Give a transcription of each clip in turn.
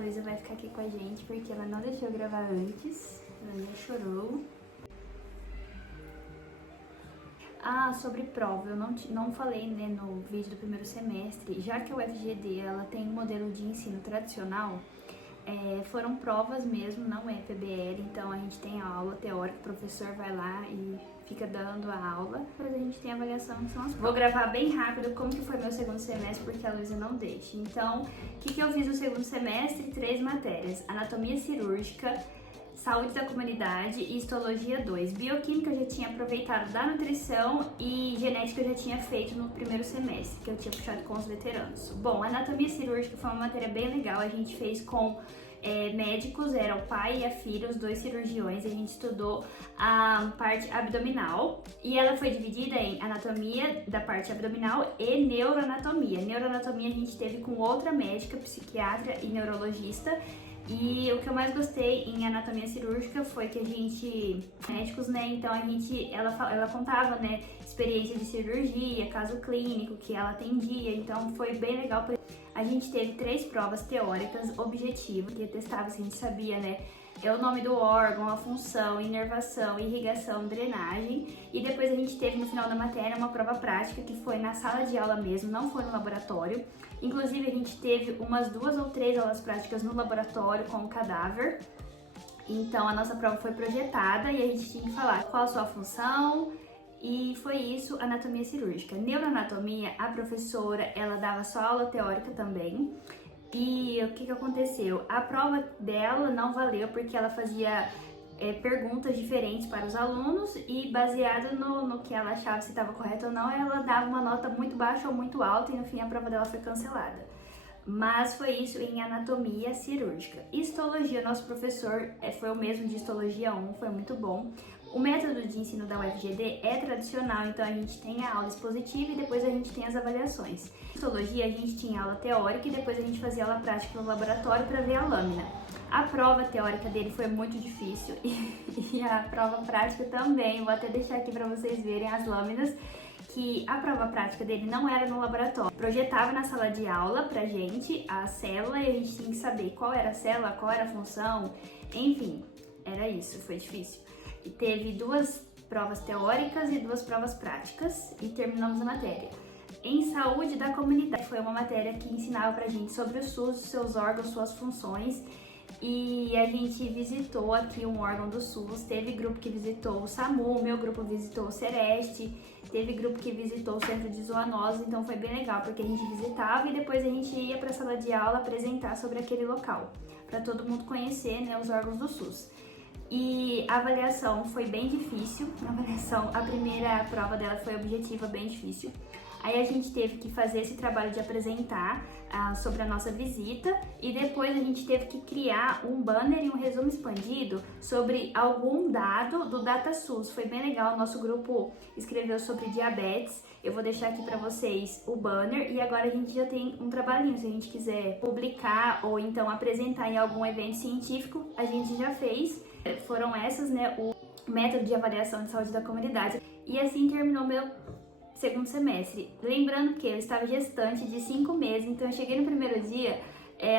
Luísa vai ficar aqui com a gente porque ela não deixou eu gravar antes. Ela já chorou. Ah, sobre prova, eu não falei, né, no vídeo do primeiro semestre. Já que a UFGD, ela tem um modelo de ensino tradicional, foram provas mesmo, não é PBL, então a gente tem a aula teórica, o professor vai lá e fica dando a aula, depois a gente tem a avaliação, que são as provas. Vou gravar bem rápido como que foi meu segundo semestre, porque a Luísa não deixa. Então, o que eu fiz no segundo semestre? 3 matérias: anatomia cirúrgica, saúde da comunidade e histologia 2. Bioquímica eu já tinha aproveitado da nutrição e genética eu já tinha feito no primeiro semestre, que eu tinha puxado com os veteranos. Bom, anatomia cirúrgica foi uma matéria bem legal, a gente fez com médicos, era o pai e a filha, os 2 cirurgiões. A gente estudou a parte abdominal e ela foi dividida em anatomia da parte abdominal e neuroanatomia. Neuroanatomia a gente teve com outra médica, psiquiatra e neurologista. E o que eu mais gostei em anatomia cirúrgica foi que a gente, médicos, né, então ela contava, né, experiência de cirurgia, caso clínico que ela atendia, então foi bem legal. A gente teve 3 provas teóricas objetivas, que testava se a gente sabia, né, o nome do órgão, a função, inervação, irrigação, drenagem. E depois a gente teve no final da matéria uma prova prática que foi na sala de aula mesmo, não foi no laboratório. Inclusive a gente teve umas 2 ou 3 aulas práticas no laboratório com o cadáver. Então a nossa prova foi projetada e a gente tinha que falar qual a sua função. E foi isso, anatomia cirúrgica. Neuroanatomia, a professora, ela dava só aula teórica também. E o que aconteceu? A prova dela não valeu porque ela fazia perguntas diferentes para os alunos e baseado no que ela achava se estava correto ou não, ela dava uma nota muito baixa ou muito alta e no fim a prova dela foi cancelada. Mas foi isso em anatomia cirúrgica. Histologia, nosso professor foi o mesmo de histologia 1, foi muito bom. O método de ensino da UFGD é tradicional, então a gente tem a aula expositiva e depois a gente tem as avaliações. Histologia, a gente tinha aula teórica e depois a gente fazia aula prática no laboratório para ver a lâmina. A prova teórica dele foi muito difícil e a prova prática também. Vou até deixar aqui para vocês verem as lâminas, que a prova prática dele não era no laboratório. Projetava na sala de aula pra gente a célula e a gente tinha que saber qual era a célula, qual era a função, enfim, era isso, foi difícil. E teve 2 provas teóricas e 2 provas práticas e terminamos a matéria. Em saúde da comunidade, foi uma matéria que ensinava pra gente sobre o SUS, seus órgãos, suas funções. E a gente visitou aqui um órgão do SUS, teve grupo que visitou o SAMU, meu grupo visitou o Sereste, teve grupo que visitou o Centro de Zoonose, então foi bem legal, porque a gente visitava e depois a gente ia para a sala de aula apresentar sobre aquele local, para todo mundo conhecer, né, os órgãos do SUS. E a avaliação foi bem difícil, a primeira prova dela foi objetiva, bem difícil. Aí a gente teve que fazer esse trabalho de apresentar sobre a nossa visita e depois a gente teve que criar um banner e um resumo expandido sobre algum dado do DataSUS. Foi bem legal, o nosso grupo escreveu sobre diabetes. Eu vou deixar aqui para vocês o banner e agora a gente já tem um trabalhinho. Se a gente quiser publicar ou então apresentar em algum evento científico, a gente já fez. Foram essas, né, o método de avaliação de saúde da comunidade. E assim terminou meu segundo semestre. Lembrando que eu estava gestante de 5 meses, então eu cheguei no primeiro dia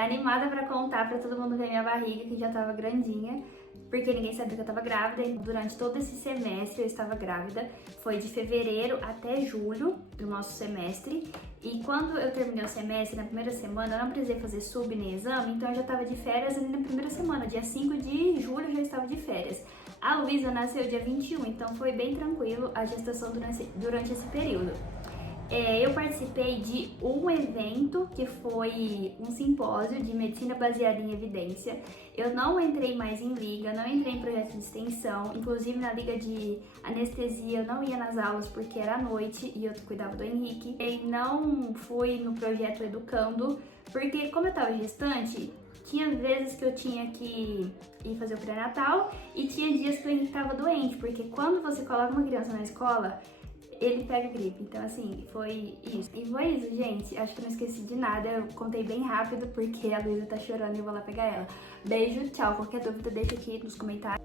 animada para contar para todo mundo ver minha barriga, que já estava grandinha, porque ninguém sabia que eu estava grávida. E durante todo esse semestre eu estava grávida. Foi de fevereiro até julho do nosso semestre. E quando eu terminei o semestre, na primeira semana, eu não precisei fazer sub nem exame, então eu já estava de férias ali na primeira semana. Dia 5 de julho eu já estava de férias. A Luísa nasceu dia 21, então foi bem tranquilo a gestação durante esse período. Eu participei de um evento que foi um simpósio de medicina baseada em evidência. Eu não entrei mais em liga, não entrei em projeto de extensão, inclusive na liga de anestesia eu não ia nas aulas porque era à noite e eu cuidava do Henrique. E não fui no projeto Educando, porque como eu estava gestante, tinha vezes que eu tinha que ir fazer o pré-natal e tinha dias que o Henrique estava doente, porque quando você coloca uma criança na escola, ele pega gripe. Então, assim, foi isso. E foi isso, gente. Acho que eu não esqueci de nada. Eu contei bem rápido porque a Luísa tá chorando e eu vou lá pegar ela. Beijo, tchau. Qualquer dúvida, deixa aqui nos comentários.